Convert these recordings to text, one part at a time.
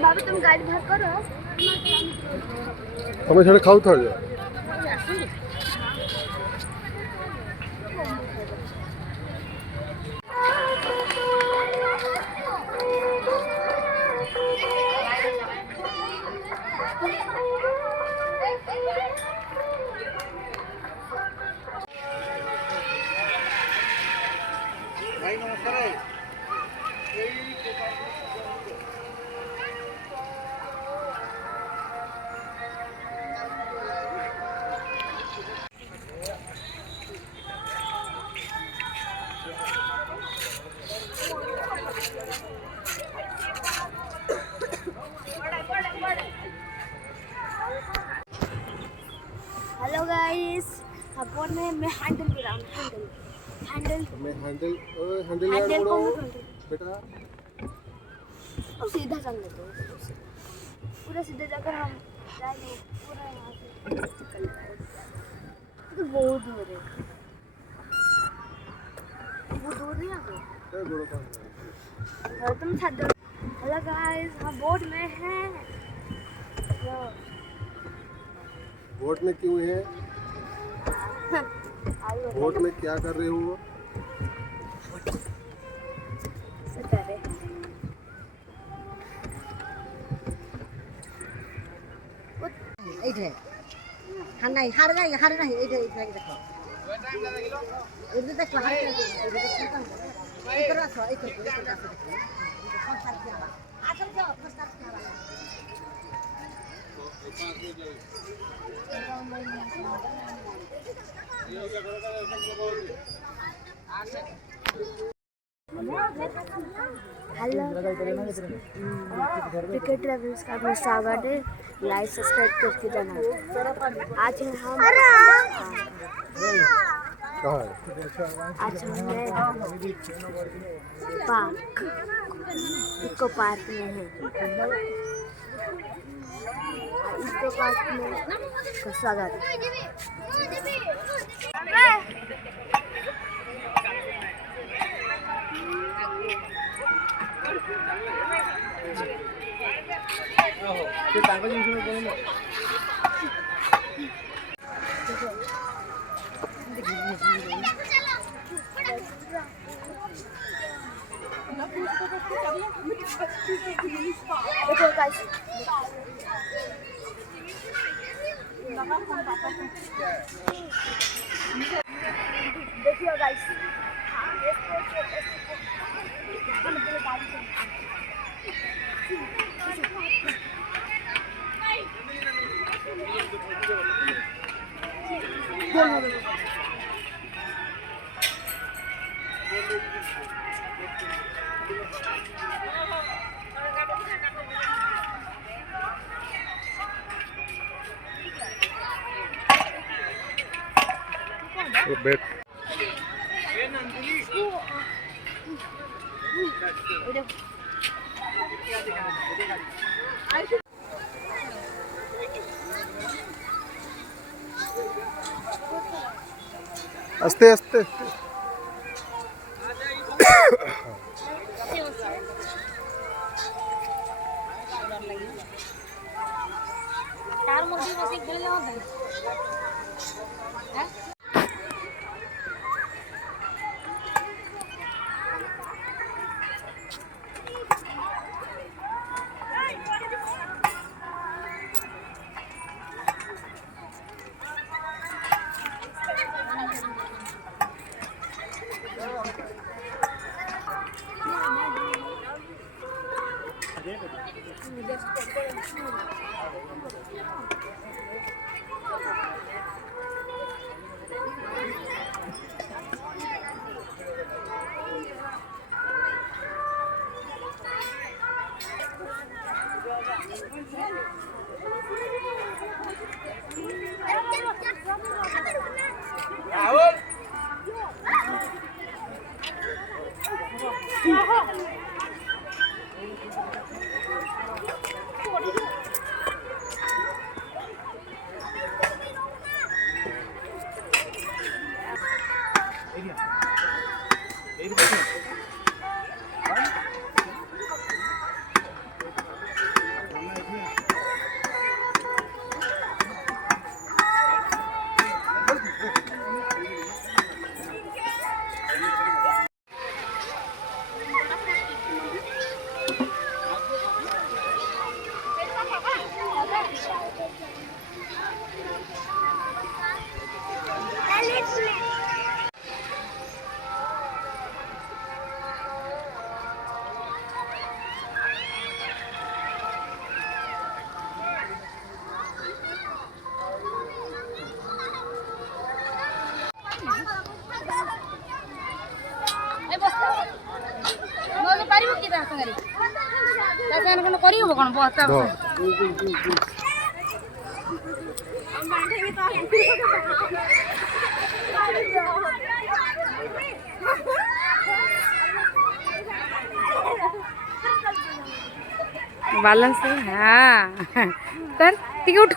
बाबू तुम गाड़ी भर करो तमें छड़े खाऊ था जा भाई नमस्कार हेलो गाइस अपन मैं हैंडल गिराऊं हैंडल मैं हैंडल हैंडल हैंडल को बेटा और सीधा चल लेते हैं पूरा सीधा जाकर हम जाएंगे पूरा यहाँ से चक्कर लगाएंगे तो बहुत दूर है वो दूर नहीं आगे तुम छत हेलो गाइस हम बोट में हैं बोट में क्यों है बोट में क्या कर रहे हो हेलो पिके ट्रेवल्स का अपना स्वागत है लाइक सब्सक्राइब करके जाना आज हम आज हमने पार्क इको पार्क में है इको पार्क में का स्वागत है देखो गाइस देखिए गाइस बैठ आस्ते आस्ते तार मुर्गी बस एक खेले होता है बालन्स हा तर ठीक उठ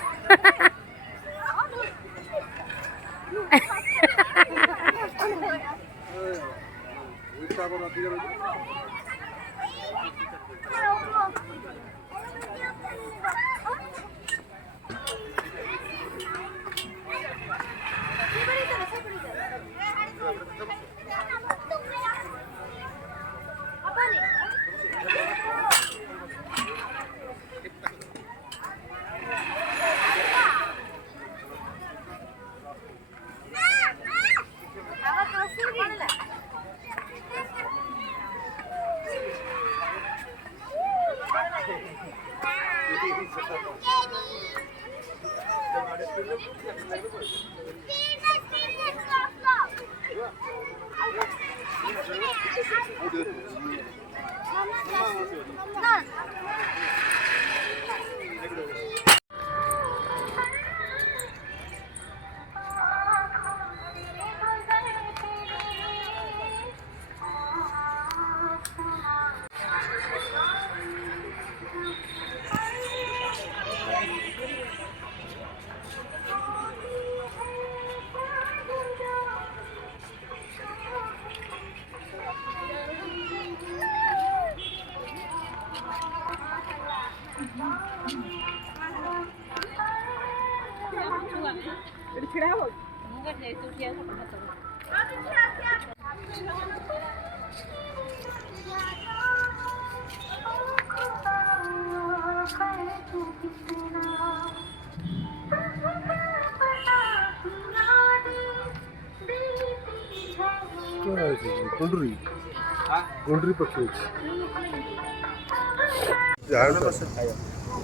क्या है ये? गुंडरी गुंडरी पक्षी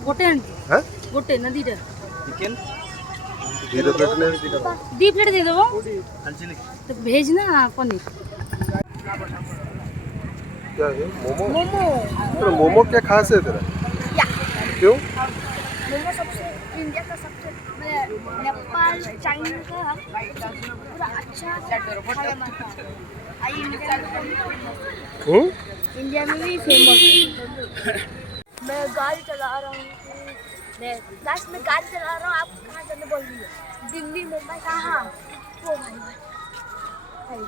गोटे हाँ गोटे ना दीटा चिकन जीरा प्लेट ने दी प्लेट दे देबो तो भेज ना पनीर क्या है मोमो मोमो तेरा मोमो क्या खास है तेरा या क्यों मोमो सबसे इंडिया का सबसे नेपाल चाइना का पूरा अच्छा खाना बनता है आई इंडिया में भी फेमस मैं गाड़ी चला रहा हूँ मैं गाड़ी चला रहा हूँ आप कहाँ जाने बोल रही हो दिल्ली मुंबई कहाँ ओ भाई भाई